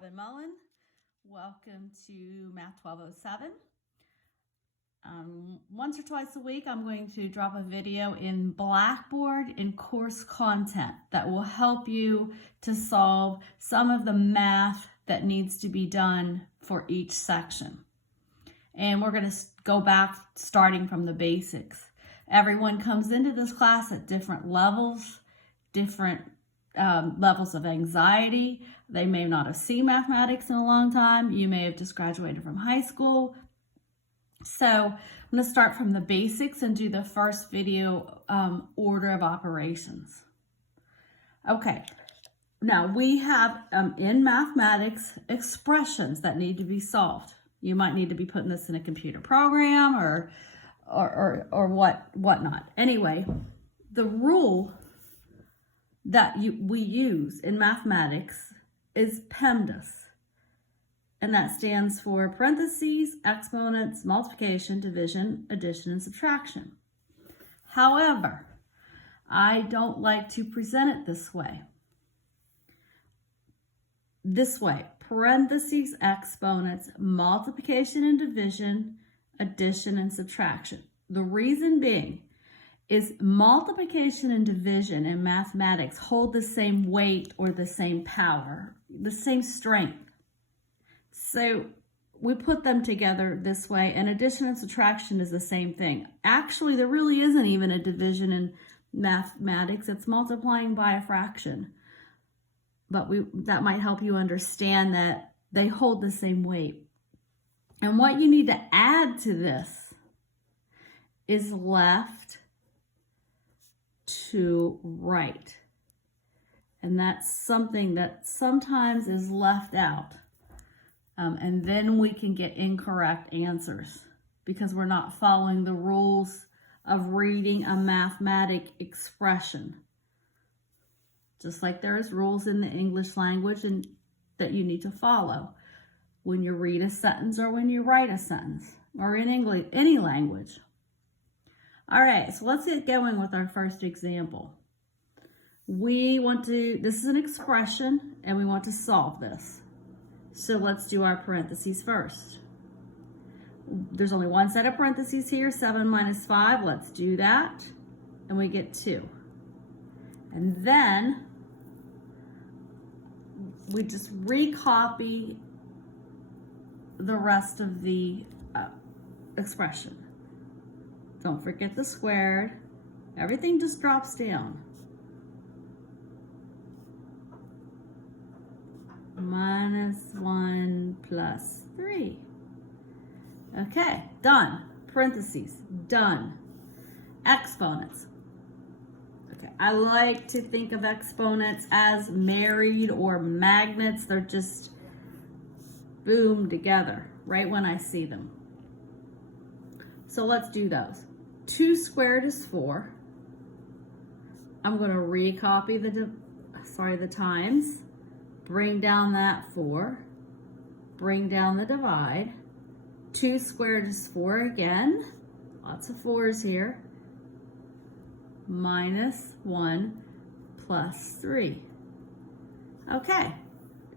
Robin Mullen. Welcome to Math 1207. Once or twice a week, I'm going to drop a video in Blackboard in course content that will help you to solve some of the math that needs to be done for each section. And we're going to go back starting from the basics. Everyone comes into this class at different levels, different levels of anxiety. They may not have seen mathematics in a long time. You may have just graduated from high school. So I'm going to start from the basics and do the first video order of operations. Okay, now we have in mathematics expressions that need to be solved. You might need to be putting this in a computer program or whatnot. Anyway, the rule that we use in mathematics is PEMDAS. And that stands for parentheses, exponents, multiplication, division, addition, and subtraction. However, I don't like to present it this way. Parentheses, exponents, multiplication and division, addition and subtraction. The reason being is multiplication and division in mathematics hold the same weight or the same power, the same strength. So we put them together this way, and addition and subtraction is the same thing. Actually, there really isn't even a division in mathematics. It's multiplying by a fraction. But that might help you understand that they hold the same weight. And what you need to add to this is left to right. And that's something that sometimes is left out. And then we can get incorrect answers because we're not following the rules of reading a mathematic expression. Just like there's rules in the English language and that you need to follow when you read a sentence or when you write a sentence or in English, any language. All right, so let's get going with our first example. This is an expression and we want to solve this. So let's do our parentheses first. There's only one set of parentheses here, 7 minus 5. Let's do that. And we get 2. And then we just recopy the rest of the expression. Don't forget the squared. Everything just drops down. Minus 1 plus 3. Okay, done. Parentheses, done. Exponents. Okay, I like to think of exponents as married or magnets. They're just boom together right when I see them. So let's do those. 2 squared is 4. I'm going to recopy the times. Bring down that 4. Bring down the divide. 2 squared is 4 again. Lots of 4s here. Minus 1 plus 3. Okay,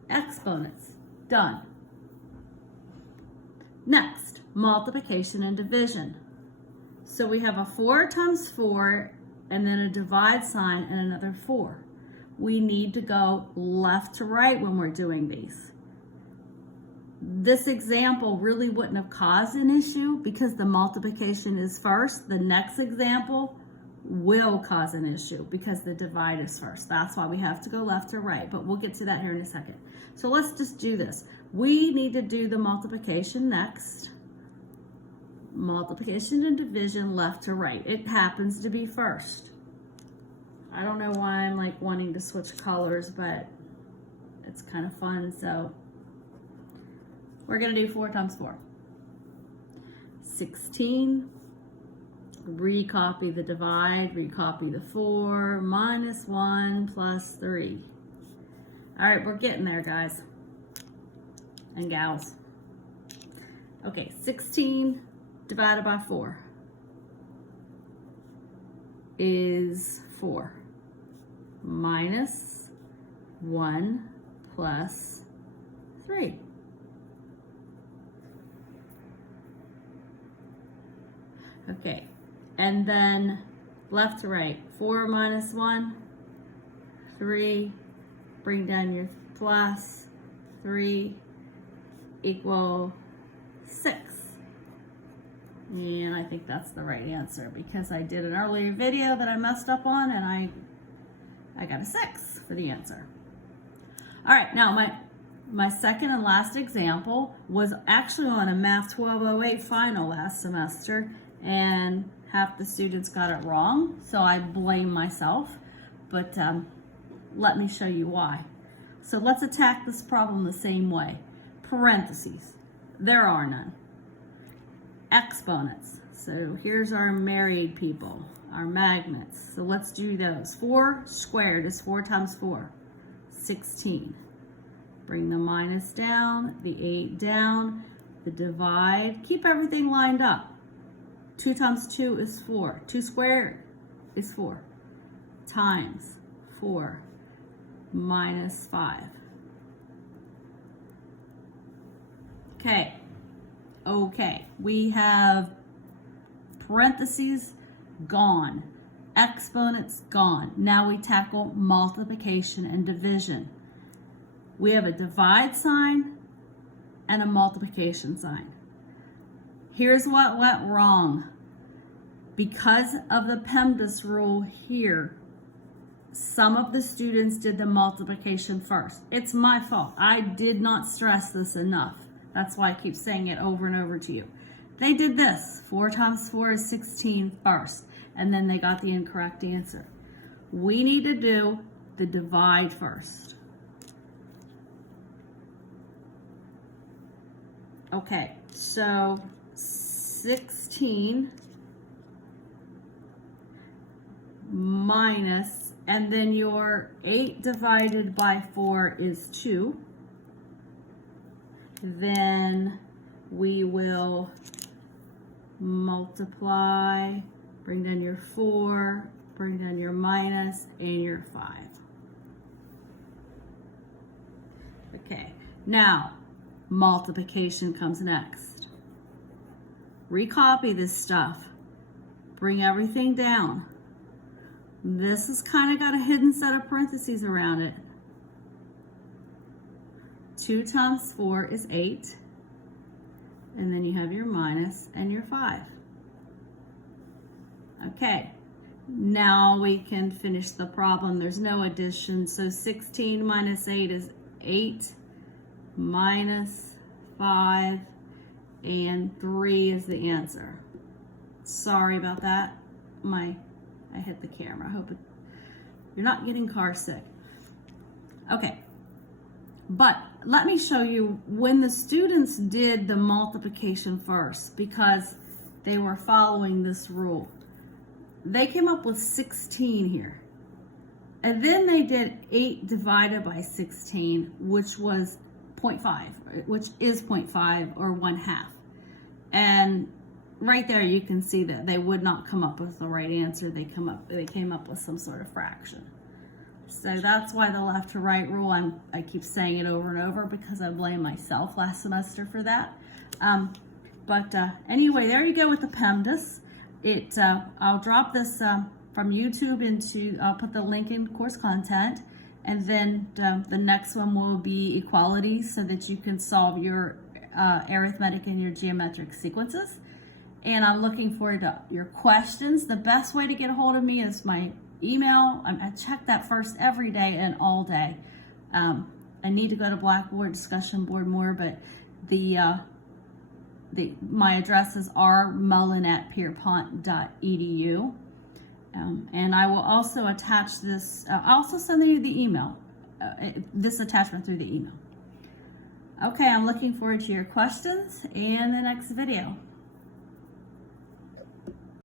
exponents, done. Next, multiplication and division. So we have a 4 times 4 and then a divide sign and another 4. We need to go left to right when we're doing these. This example really wouldn't have caused an issue because the multiplication is first. The next example will cause an issue because the divide is first. That's why we have to go left to right, but we'll get to that here in a second. So let's just do this. We need to do the multiplication next. Multiplication and division left to right. It happens to be first. I don't know why I'm like wanting to switch colors, but it's kind of fun. So we're going to do 4 times 4. 16. Recopy the divide, recopy the 4, minus 1 plus 3. All right, we're getting there, guys and gals. Okay, 16 divided by 4 is 4. Minus 1 plus 3. Okay, and then left to right, 4 minus 1, 3, bring down your plus, 3 equal 6. And I think that's the right answer because I did an earlier video that I messed up on and I got a 6 for the answer. All right, now my second and last example was actually on a Math 1208 final last semester, and half the students got it wrong, so I blame myself, but let me show you why. So let's attack this problem the same way. Parentheses, there are none. Exponents, so here's our married people, our magnets, so let's do those. 4 squared is 4 times 4, 16. Bring the minus down, the 8 down, the divide, keep everything lined up. 2 times 2 is 4. 2 squared is 4. Times 4 minus 5. Okay, we have parentheses gone, exponents gone. Now we tackle multiplication and division. We have a divide sign and a multiplication sign. Here's what went wrong. Because of the PEMDAS rule here, some of the students did the multiplication first. It's my fault. I did not stress this enough. That's why I keep saying it over and over to you. They did this, 4 times 4 is 16 first, and then they got the incorrect answer. We need to do the divide first. Okay, so 16 minus, and then your 8 divided by 4 is 2. Then we will multiply, bring down your 4, bring down your minus, and your 5. Okay, now multiplication comes next. Recopy this stuff. Bring everything down. This has kind of got a hidden set of parentheses around it. 2 times 4 is 8. And then you have your minus and your 5. Okay, now we can finish the problem. There's no addition, so 16 minus 8 is 8 minus 5, and 3 is the answer. Sorry about that. I hit the camera. I hope you're not getting car sick. Okay, but let me show you when the students did the multiplication first, because they were following this rule. They came up with 16 here. And then they did 8 divided by 16, which was 0.5, which is 0.5 or 1/2. And right there you can see that they would not come up with the right answer. They came up with some sort of fraction. So that's why the left to right rule, I keep saying it over and over because I blame myself last semester for that. Anyway, there you go with the PEMDAS. I'll drop this from YouTube I'll put the link in course content, and then the next one will be equality, so that you can solve your arithmetic and your geometric sequences. And I'm looking forward to your questions. The best way to get a hold of me is my email. I check that first every day and all day. I need to go to Blackboard discussion board more, but my address is rmullen@pierpont.edu. And I will also attach this, I'll also send you the email, this attachment through the email. Okay, I'm looking forward to your questions and the next video.